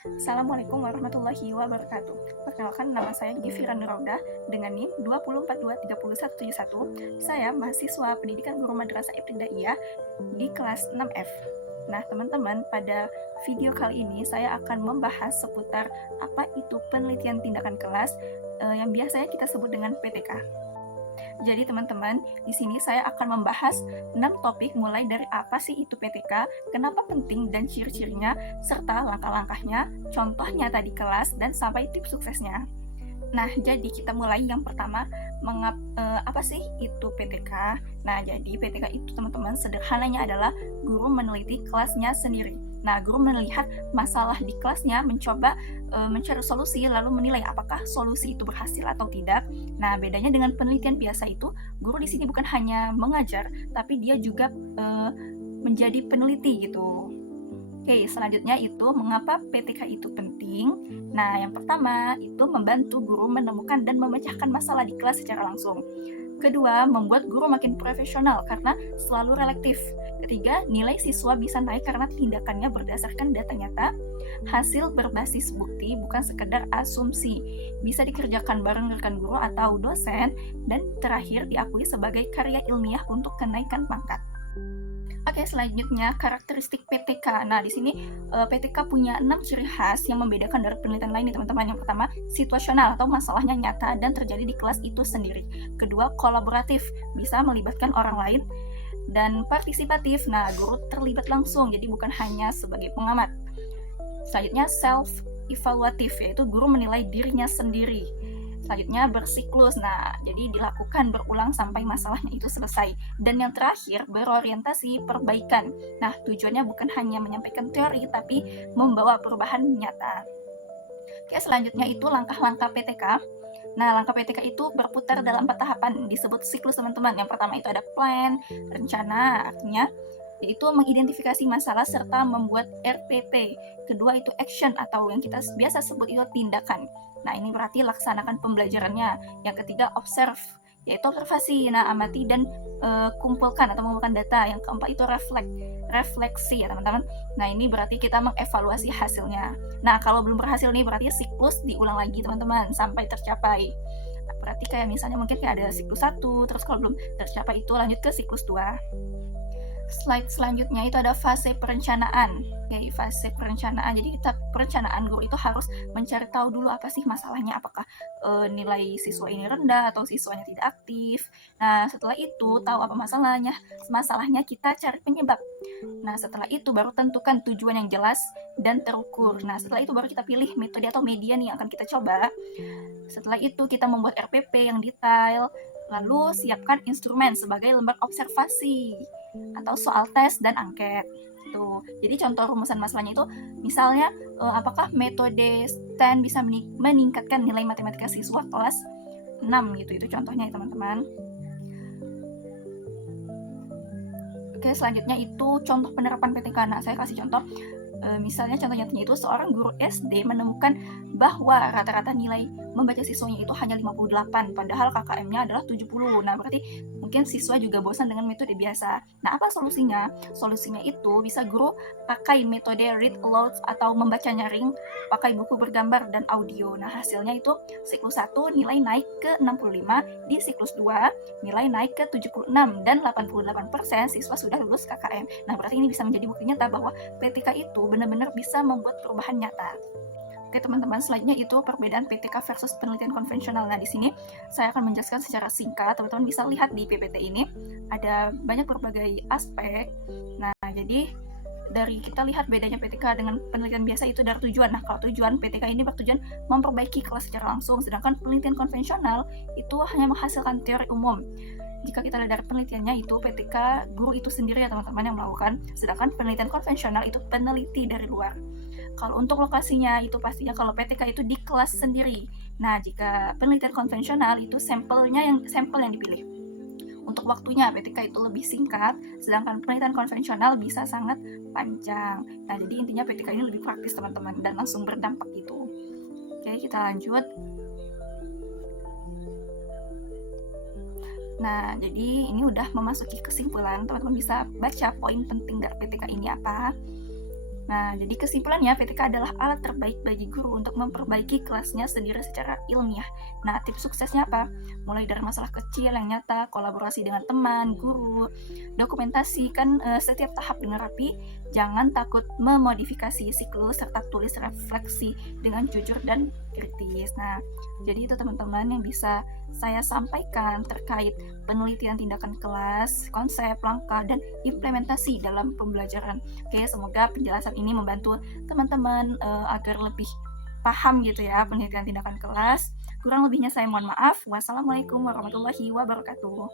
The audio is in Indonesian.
Assalamualaikum warahmatullahi wabarakatuh. Perkenalkan, nama saya Gifira Nuraudah dengan NIM 204231771. Saya mahasiswa pendidikan guru madrasah ibtidaiyah di kelas 6F. Nah, teman-teman, pada video kali ini saya akan membahas seputar apa itu penelitian tindakan kelas yang biasanya kita sebut dengan PTK. Jadi teman-teman, di sini saya akan membahas 6 topik mulai dari apa sih itu PTK, kenapa penting dan ciri-cirinya, serta langkah-langkahnya, contoh nyata di kelas, dan sampai tips suksesnya. Nah, jadi kita mulai yang pertama, apa sih itu PTK? Nah, jadi PTK itu teman-teman sederhananya adalah guru meneliti kelasnya sendiri. Nah, guru melihat masalah di kelasnya, mencoba mencari solusi, lalu menilai apakah solusi itu berhasil atau tidak. Nah, bedanya dengan penelitian biasa itu, guru di sini bukan hanya mengajar, tapi dia juga menjadi peneliti gitu. Oke, selanjutnya itu mengapa PTK itu penting. Nah, yang pertama itu membantu guru menemukan dan memecahkan masalah di kelas secara langsung. Kedua, membuat guru makin profesional karena selalu relektif. Ketiga, nilai siswa bisa naik karena tindakannya berdasarkan data nyata, hasil berbasis bukti bukan sekedar asumsi, bisa dikerjakan bareng rekan guru atau dosen, dan terakhir diakui sebagai karya ilmiah untuk kenaikan pangkat. Oke, selanjutnya karakteristik PTK. Nah, di sini PTK punya 6 ciri khas yang membedakan dari penelitian lain nih teman-teman. Yang pertama, situasional atau masalahnya nyata dan terjadi di kelas itu sendiri. Kedua, kolaboratif, bisa melibatkan orang lain. Dan partisipatif, nah guru terlibat langsung, jadi bukan hanya sebagai pengamat. Selanjutnya, self-evaluatif, yaitu guru menilai dirinya sendiri. Selanjutnya bersiklus, nah jadi dilakukan berulang sampai masalahnya itu selesai. Dan yang terakhir berorientasi perbaikan. Nah, tujuannya bukan hanya menyampaikan teori tapi membawa perubahan nyata. Oke, selanjutnya itu langkah-langkah PTK. Nah, langkah PTK itu berputar dalam 4 tahapan, disebut siklus teman-teman. Yang pertama itu ada plan, rencana, artinya yaitu mengidentifikasi masalah serta membuat RPP. Kedua itu action atau yang kita biasa sebut itu tindakan. Nah, ini berarti laksanakan pembelajarannya. Yang ketiga observe, yaitu observasi. Nah, amati dan kumpulkan atau mengumpulkan data. Yang keempat itu refleksi ya teman-teman. Nah, ini berarti kita mengevaluasi hasilnya. Nah, kalau belum berhasil nih berarti siklus diulang lagi teman-teman sampai tercapai. Nah, berarti kayak misalnya mungkin kayak ada siklus 1, terus kalau belum tercapai itu lanjut ke siklus 2. Slide selanjutnya itu ada fase perencanaan. Oke, fase perencanaan. Jadi kita perencanaan guru itu harus mencari tahu dulu apa sih masalahnya, apakah nilai siswa ini rendah atau siswanya tidak aktif. Nah, setelah itu tahu apa masalahnya kita cari penyebab. Nah, setelah itu baru tentukan tujuan yang jelas dan terukur. Nah, setelah itu baru kita pilih metode atau media nih yang akan kita coba. Setelah itu kita membuat RPP yang detail. Lalu siapkan instrumen sebagai lembar observasi atau soal tes dan angket. Tuh. Jadi contoh rumusan masalahnya itu misalnya apakah metode STAN bisa meningkatkan nilai matematika siswa kelas 6 gitu. Itu contohnya ya teman-teman. Oke, selanjutnya itu contoh penerapan PTK. Nah, saya kasih contoh. Misalnya contoh nyatanya itu seorang guru SD menemukan bahwa rata-rata nilai membaca siswanya itu hanya 58, padahal KKM-nya adalah 70. Nah, berarti mungkin siswa juga bosan dengan metode biasa. Nah, apa solusinya? Solusinya itu bisa guru pakai metode read aloud atau membaca nyaring, pakai buku bergambar dan audio. Nah, hasilnya itu siklus 1 nilai naik ke 65, di siklus 2 nilai naik ke 76, dan 88% siswa sudah lulus KKM. Nah, berarti ini bisa menjadi bukti nyata bahwa PTK itu benar-benar bisa membuat perubahan nyata. Oke teman-teman, selanjutnya itu perbedaan PTK versus penelitian konvensional. Nah, di sini saya akan menjelaskan secara singkat. Teman-teman bisa lihat di PPT ini ada banyak berbagai aspek. Nah, jadi dari kita lihat bedanya PTK dengan penelitian biasa itu dari tujuan. Nah, kalau tujuan PTK ini bertujuan memperbaiki kelas secara langsung, sedangkan penelitian konvensional itu hanya menghasilkan teori umum. Jika kita lihat dari penelitiannya itu PTK guru itu sendiri ya teman-teman yang melakukan, sedangkan penelitian konvensional itu peneliti dari luar. Kalau untuk lokasinya itu pastinya kalau PTK itu di kelas sendiri. Nah, jika penelitian konvensional itu sampel yang dipilih. Untuk waktunya PTK itu lebih singkat, sedangkan penelitian konvensional bisa sangat panjang. Nah, jadi intinya PTK ini lebih praktis teman-teman dan langsung berdampak gitu. Oke, kita lanjut. Nah, jadi ini udah memasuki kesimpulan. Teman-teman bisa baca poin penting dari PTK ini apa. Nah, jadi kesimpulannya PTK adalah alat terbaik bagi guru untuk memperbaiki kelasnya sendiri secara ilmiah. Nah, tips suksesnya apa? Mulai dari masalah kecil yang nyata, kolaborasi dengan teman, guru, dokumentasikan setiap tahap dengan rapi, jangan takut memodifikasi siklus, serta tulis refleksi dengan jujur dan kritis. Nah, jadi itu teman-teman yang bisa saya sampaikan terkait penelitian tindakan kelas, konsep, langkah, dan implementasi dalam pembelajaran. Oke, semoga penjelasan ini membantu teman-teman agar lebih paham gitu ya penelitian tindakan kelas. Kurang lebihnya saya mohon maaf. Wassalamualaikum warahmatullahi wabarakatuh.